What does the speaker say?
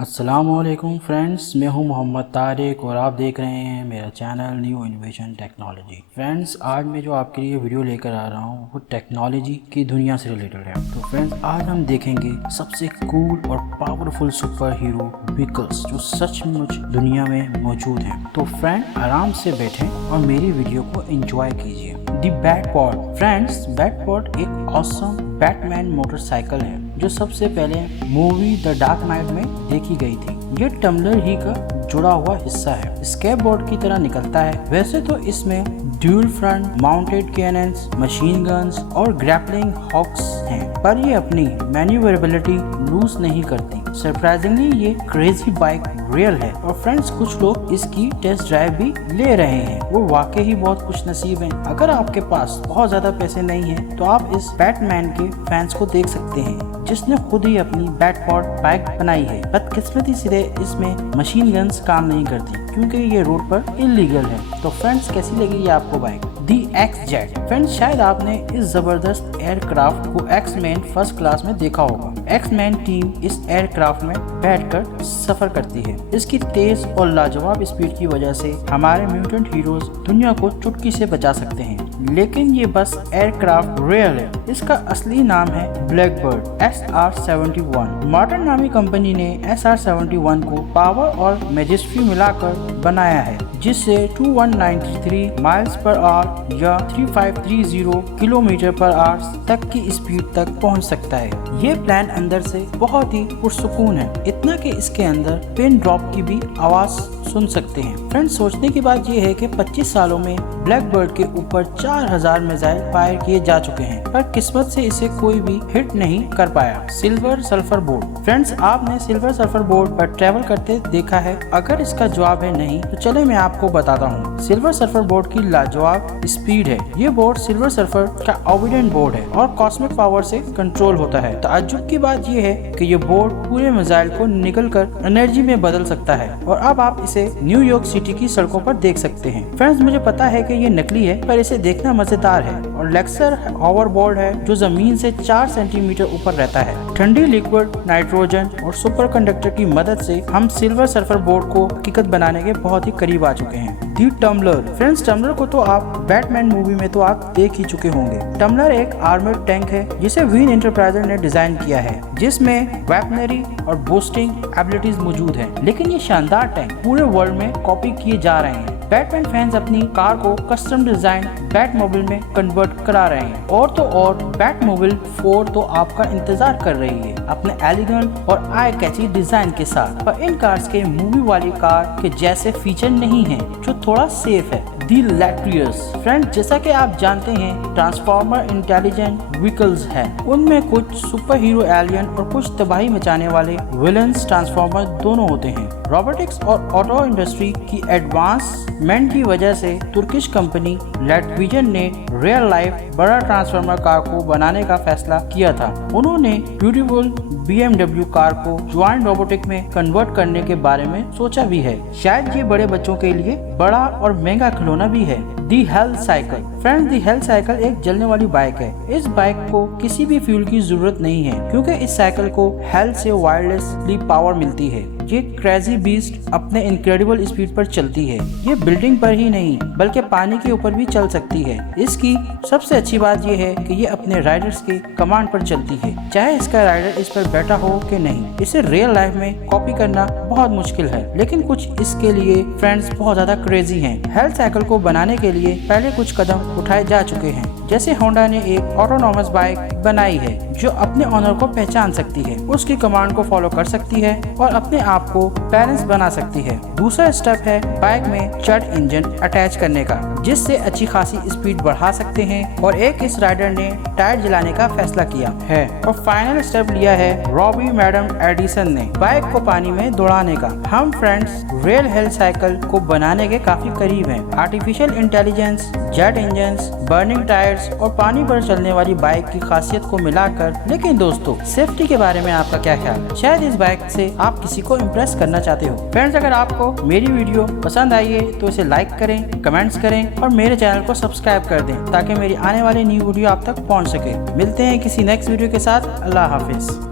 अस्सलाम वालेकुम फ्रेंड्स, मैं हूं मोहम्मद तारिक और आप देख रहे हैं मेरा channel new innovation technology. Friends, आज मैं जो आपके लिए वीडियो लेकर आ रहा हूं वो टेक्नोलॉजी की दुनिया से रिलेटेड है। तो फ्रेंड्स, आज हम देखेंगे सबसे कूल और पावरफुल सुपर हीरो व्हीकल्स जो सचमुच दुनिया में मौजूद हैं। तो फ्रेंड, आराम से बैठें और मेरी वीडियो को एंजॉय कीजिए। द बैटपॉड। फ्रेंड्स, बैटपॉड एक ऑसम बैटमैन मोटरसाइकिल है जो सबसे पहले मूवी द डार्क नाइट में देखी गई थी। ये टम्बलर ही का जुड़ा हुआ हिस्सा है, स्केटबोर्ड की तरह निकलता है। वैसे तो इसमें dual front mounted cannons, machine guns और ग्रैपलिंग हॉक्स हैं, पर ये अपनी मैन्यूवरेबिलिटी लूज नहीं करती। सरप्राइजिंगली ये क्रेजी बाइक रियल है और फ्रेंड्स, कुछ लोग इसकी टेस्ट ड्राइव भी ले रहे हैं। वो वाकई ही बहुत खुश नसीब हैं। अगर आपके पास बहुत ज्यादा पैसे नहीं हैं, तो आप इस बैटमैन के फैंस को देख सकते हैं जिसने खुद ही अपनी बैटपॉड बाइक बनाई है। बदकिस्मती से इसमें मशीन गन्स काम नहीं करती क्योंकि ये रोड पर इलीगल है। तो फ्रेंड्स, कैसी लगी ये आपको बाइक दी एक्स-जेट? फ्रेंड्स, शायद आपने इस जबरदस्त एयरक्राफ्ट को एक्स-मैन फर्स्ट क्लास में देखा होगा। एक्स-मैन टीम इस एयरक्राफ्ट में बैठकर सफर करती है। इसकी तेज और लाजवाब स्पीड की वजह से हमारे म्यूटेंट हीरोज दुनिया को चुटकी से बचा सकते हैं। लेकिन ये बस एयरक्राफ्ट रियल है। इसका असली नाम है ब्लैकबर्ड SR-71। मार्टिन नामी कंपनी ने SR-71 को पावर और मैजेस्टी मिलाकर बनाया है, जिससे 2193 माइल्स पर आवर या 3530 किलोमीटर पर आवर तक की स्पीड तक पहुंच सकता है। ये प्लान अंदर से बहुत ही पुरसुकून है, इतना कि इसके अंदर पिन ड्रॉप की भी आवाज सुन सकते हैं। फ्रेंड्स, सोचने की बात यह है कि 25 सालों में ब्लैकबर्ड के ऊपर 4000 मिसाइल फायर किए जा चुके हैं, पर किस्मत से इसे कोई भी हिट नहीं कर पाया। Silver sulphur board. फ्रेंड्स, आपने सिल्वर सल्फर बोर्ड पर ट्रेवल करते देखा है? अगर इसका जवाब है नहीं, तो चले मैं आपको बताता हूँ। सिल्वर सल्फर बोर्ड की लाजवाब स्पीड है। ये बोर्ड सिल्वर सल्फर का ओबिडेंट बोर्ड है और कॉस्मिक पावर से कंट्रोल होता है। ताज्जुब की बात यह है कि ये बोर्ड पूरे मिसाइल को निकलकर एनर्जी में बदल सकता है और अब आप इसे न्यूयॉर्क सिटी की सड़कों पर देख सकते हैं। फ्रेंड्स, मुझे पता है कि ये नकली है, पर इसे देखना मजेदार है। और लेक्सर हॉवर बोर्ड है जो जमीन से 4 सेंटीमीटर ऊपर रहता है। ठंडी लिक्विड नाइट्रोजन और सुपर कंडक्टर की मदद से हम सिल्वर सल्फर बोर्ड को हकीकत बनाने के बहुत ही करीब आ चुके हैं। दी टम्बलर। फ्रेंड्स, टम्बलर को तो आप बैटमैन मूवी में तो आप देख ही चुके होंगे। टम्बलर एक आर्मर्ड टैंक है जिसे वीन एंटरप्राइजर ने डिजाइन किया है, जिसमें वेपनरी और बूस्टिंग एबिलिटीज मौजूद हैं। लेकिन ये शानदार टैंक पूरे वर्ल्ड में कॉपी किए जा रहे हैं। बैटमैन फैंस अपनी कार को कस्टम डिजाइन बैटमोबाइल में कन्वर्ट करा रहे हैं। और बैटमोबाइल 4 तो आपका इंतजार कर रही है अपने एलिगेंट और आई कैची डिजाइन के साथ। पर इन कार्स के मूवी वाली कार के जैसे फीचर नहीं है, जो थोड़ा सेफ है। दी लैट्रियस। फ्रेंड, जैसा कि आप जानते हैं, ट्रांसफॉर्मर इंटेलिजेंट व्हीकल्स हैं। उनमें कुछ सुपर हीरो एलियन और कुछ तबाही मचाने वाले विलन्स ट्रांसफॉर्मर दोनों होते हैं। रोबोटिक्स और ऑटो इंडस्ट्री की एडवांसमेंट की वजह से तुर्किश कंपनी लैटविजन ने रियल लाइफ बड़ा ट्रांसफॉर्मर कार को बनाने का फैसला किया था। उन्होंने ब्यूटीफुल BMW कार को ज्वाइंट रोबोटिक में कन्वर्ट करने के बारे में सोचा भी है। शायद ये बड़े बच्चों के लिए बड़ा और महंगा खिलौना भी है। The health cycle. Friends, the health cycle एक जलने वाली बाइक है। इस बाइक को किसी भी फ्यूल की जरूरत नहीं है क्योंकि इस साइकिल को हेल्थ से वायरलेसली पावर मिलती है। ये क्रेजी बीस्ट अपने इनक्रेडिबल स्पीड पर चलती है। ये बिल्डिंग पर ही नहीं बल्कि पानी के ऊपर भी चल सकती है। इसकी सबसे अच्छी बात यह है कि ये अपने राइडर्स के कमांड पर चलती है, चाहे इसका राइडर इस पर बैठा हो कि नहीं। इसे रियल लाइफ में कॉपी करना बहुत मुश्किल है, लेकिन कुछ इसके लिए फ्रेंड्स बहुत ज्यादा क्रेजी हैं। हेल्थ साइकिल को बनाने के लिए पहले कुछ कदम उठाए जा चुके हैं, जैसे होंडा ने एक ऑटोनॉमस बाइक बनाई है जो अपने ऑनर को पहचान सकती है, उसकी कमांड को फॉलो कर सकती है और अपने आप को बैलेंस बना सकती है। दूसरा स्टेप है बाइक में जेट इंजन अटैच करने का, जिससे अच्छी खासी स्पीड बढ़ा सकते हैं। और एक इस राइडर ने टायर जलाने का फैसला किया है। और फाइनल स्टेप लिया है रॉबी मैडम एडिसन ने बाइक को पानी में दौड़ाने का। हम फ्रेंड्स रियल हेल्थ साइकिल को बनाने के काफी करीब हैं। Artificial intelligence, jet engines, burning tyres और पानी पर चलने वाली बाइक की खासियत को मिलाकर। लेकिन दोस्तों, सेफ्टी के बारे में आपका क्या ख्याल है? शायद इस बाइक से आप किसी को इम्प्रेस करना चाहते हो। फ्रेंड्स, अगर आपको मेरी वीडियो पसंद आई है तो इसे लाइक करें, कमेंट्स करें और मेरे चैनल को सब्सक्राइब कर दें ताकि मेरी आने वाली न्यू वीडियो आप तक पहुंच सके। मिलते हैं किसी नेक्स्ट वीडियो के साथ। अल्लाह हाफिज।